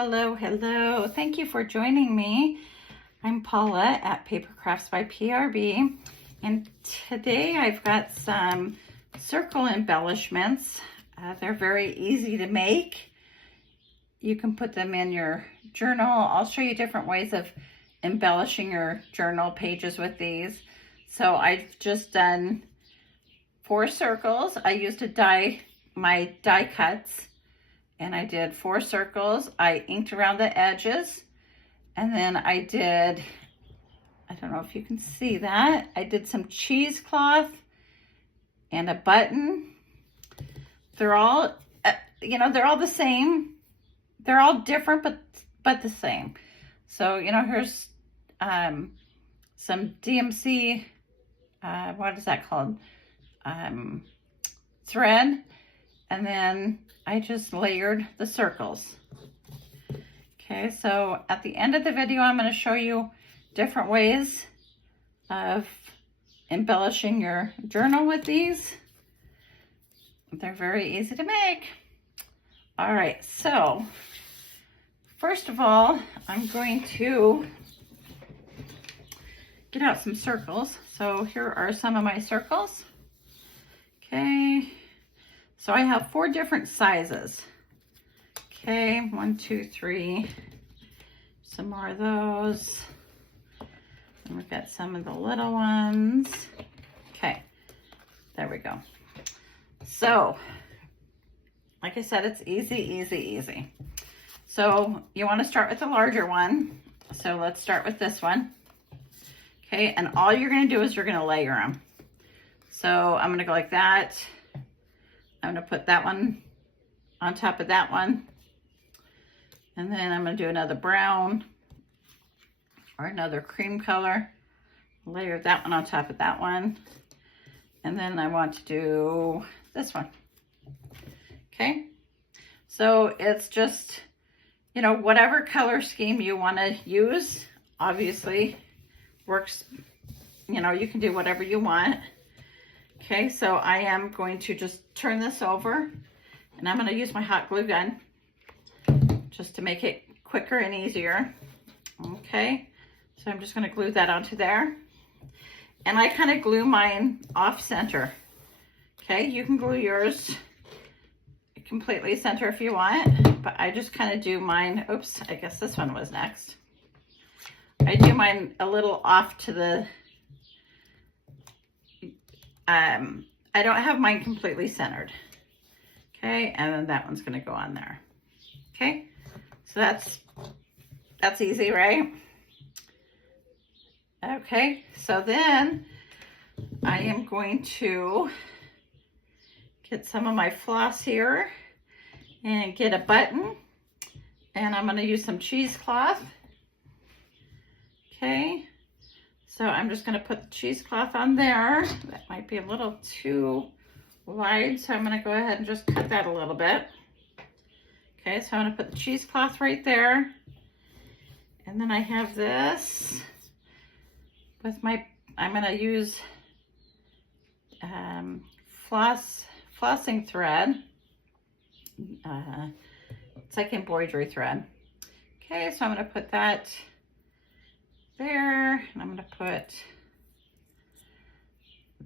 Hello, hello. Thank you for joining me. I'm Paula at Paper Crafts by PRB, and today I've got some circle embellishments. They're very easy to make. You can put them in your journal. I'll show you different ways of embellishing your journal pages with these. So I've just done 4 circles. I used my die cuts, and I did 4 circles. I inked around the edges, and then I don't know if you can see that, I did some cheesecloth and a button. They're all, they're all the same. They're all different, but the same. So, here's some DMC, what is that called? Thread. And then I just layered the circles. Okay, so at the end of the video, I'm going to show you different ways of embellishing your journal with these. They're very easy to make. All right, so first of all, I'm going to get out some circles. So here are some of my circles. Okay. So I have 4 different sizes. Okay, 1, 2, 3. Some more of those. And we've got some of the little ones. Okay, there we go. So, like I said, it's easy, easy, easy. So you want to start with the larger one. So let's start with this one. Okay, and all you're going to do is you're going to layer them. So I'm going to go like that. I'm going to put that one on top of that one. And then I'm going to do another brown or another cream color. Layer that one on top of that one. And then I want to do this one. Okay. So it's just, whatever color scheme you want to use, obviously works. You can do whatever you want. Okay, so I am going to just turn this over, and I'm going to use my hot glue gun just to make it quicker and easier. Okay, so I'm just going to glue that onto there. And I kind of glue mine off center. Okay, you can glue yours completely center if you want, but I just kind of do mine. Oops, I guess this one was next. I do mine a little off to the I don't have mine completely centered. Okay, and then that one's gonna go on there. Okay, so that's easy, right? Okay, so then I am going to get some of my floss here and get a button, and I'm gonna use some cheesecloth. Okay. So I'm just going to put the cheesecloth on there. That might be a little too wide, so I'm going to go ahead and just cut that a little bit. Okay, so I'm going to put the cheesecloth right there. And then I have this with I'm going to use flossing thread. It's like embroidery thread. Okay, so I'm going to put that there, and I'm going to put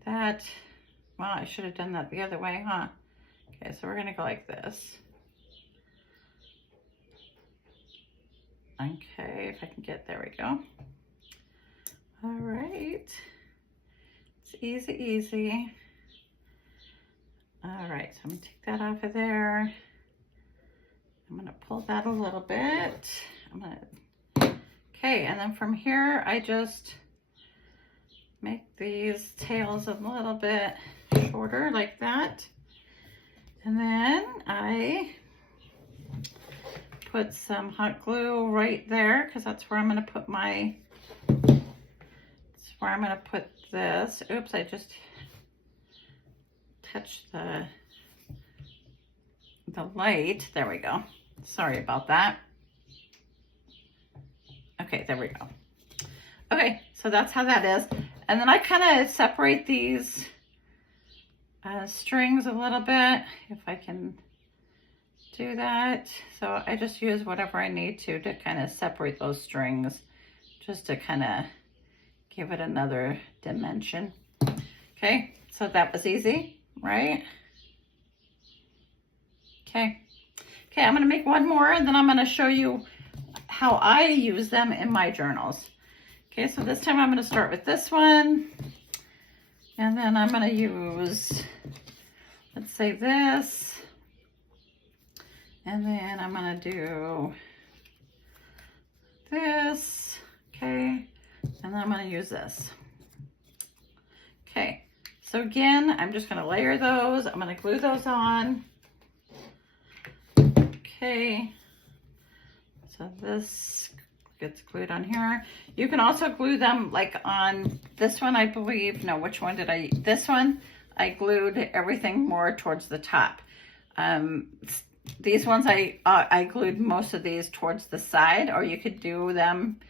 that. Well, I should have done that the other way, huh? Okay, so we're going to go like this. Okay, if I can get, there we go. All right, it's easy, easy. All right, so I'm going to take that off of there. I'm going to pull that a little bit. Okay, and then from here, I just make these tails a little bit shorter like that. And then I put some hot glue right there, because that's where I'm going to put this. Oops, I just touched the light. There we go. Sorry about that. Okay, there we go. Okay, so that's how that is. And then I kind of separate these strings a little bit, if I can do that. So I just use whatever I need to kind of separate those strings, just to kind of give it another dimension. Okay, so that was easy, right? Okay. Okay, I'm gonna make one more and then I'm gonna show you how I use them in my journals. Okay, so this time I'm gonna start with this one. And then I'm gonna use, let's say this. And then I'm gonna do this, okay? And then I'm gonna use this. Okay, so again, I'm just gonna layer those. I'm gonna glue those on. Okay, so this gets glued on here. You can also glue them like on this one, I believe. No, which one did I? This one, I glued everything more towards the top. These ones, I glued most of these towards the side, or you could glue them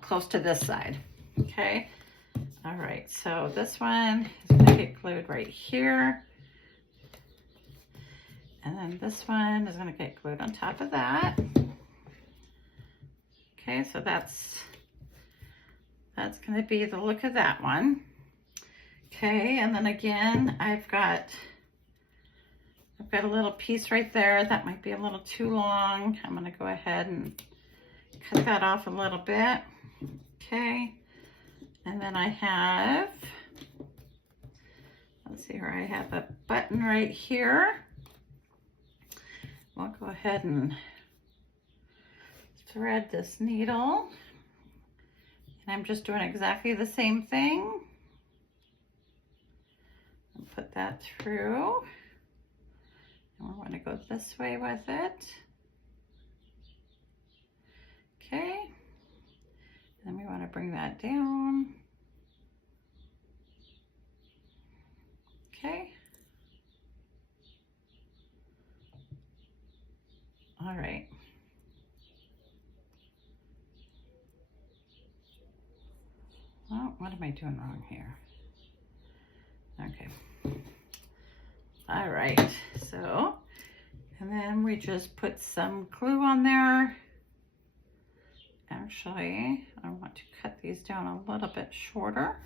close to this side. Okay. All right. So this one is going to get glued right here. And then this one is going to get glued on top of that. Okay, so that's going to be the look of that one. Okay, and then again, I've got a little piece right there that might be a little too long. I'm going to go ahead and cut that off a little bit. Okay, and then I have, let's see here, I have a button right here. We'll go ahead and thread this needle, and I'm just doing exactly the same thing. And put that through, and we want to go this way with it. Okay, then we want to bring that down. Okay. All right. Oh, what am I doing wrong here? Okay. All right, so, and then we just put some glue on there. Actually, I want to cut these down a little bit shorter.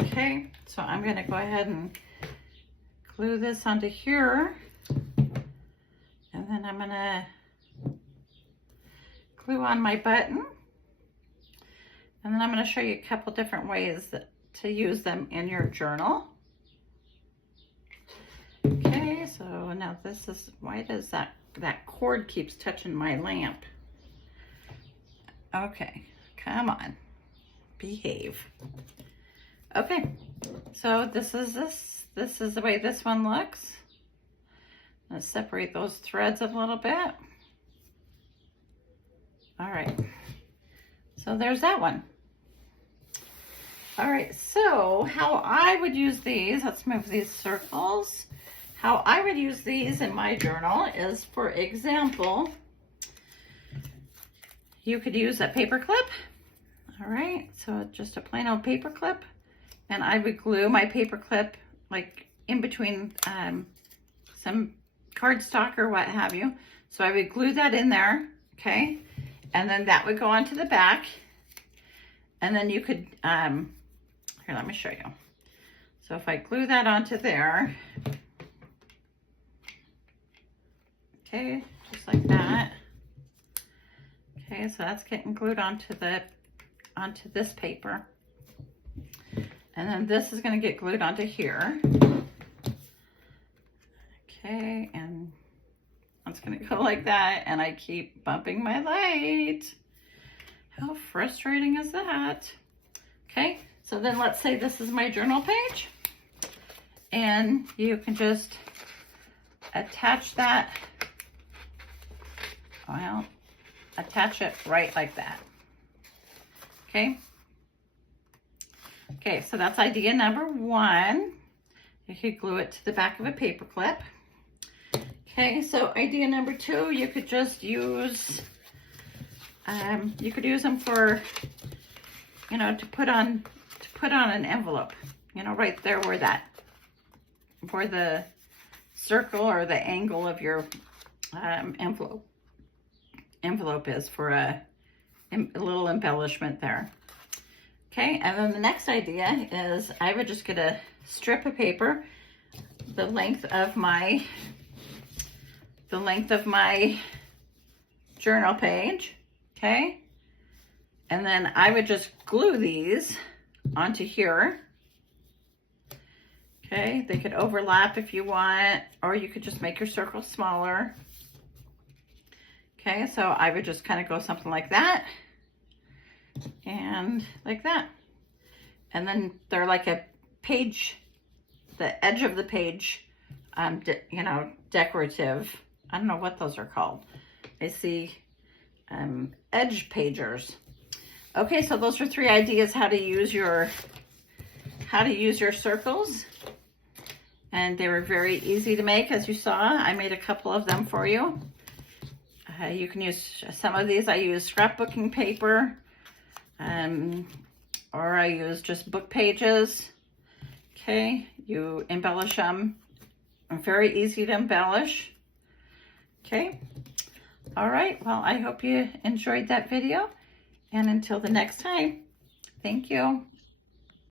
Okay, so I'm gonna go ahead and glue this onto here. And then I'm gonna glue on my button. And then I'm going to show you a couple different ways to use them in your journal. Okay, so now this is, why does that cord keeps touching my lamp? Okay, come on, behave. Okay, so this is the way this one looks. Let's separate those threads a little bit. All right, so there's that one. All right, so how I would use these, let's move these circles. How I would use these in my journal is, for example, you could use a paper clip. All right, so just a plain old paper clip. And I would glue my paper clip like in between some cardstock or what have you. So I would glue that in there, okay? And then that would go onto the back. And then you could, here, let me show you. So if I glue that onto there, okay, just like that. Okay, so that's getting glued onto this paper. And then this is going to get glued onto here. Okay, and it's going to go like that, and I keep bumping my light. How frustrating is that? Okay, so then let's say this is my journal page, and you can just attach that, well, attach it right like that. Okay. Okay, so that's idea number one. You could glue it to the back of a paper clip. Okay, so idea number two, you could just use, you could use them for, you know, to put on an envelope, you know, right there where the circle or the angle of your envelope is for a little embellishment there. Okay, and then the next idea is I would just get a strip of paper the length of my journal page, okay? And then I would just glue these onto here. Okay, they could overlap if you want, or you could just make your circle smaller. Okay, so I would just kind of go something like that and like that. And then they're like a page, the edge of the page, you know, decorative. I don't know what those are called. I see edge pagers. Okay, so those are 3 ideas how to use your circles. And they were very easy to make, as you saw. I made a couple of them for you. You can use some of these. I use scrapbooking paper, or I use just book pages. Okay, you embellish them. Very easy to embellish. Okay, all right. Well, I hope you enjoyed that video. And until the next time, thank you.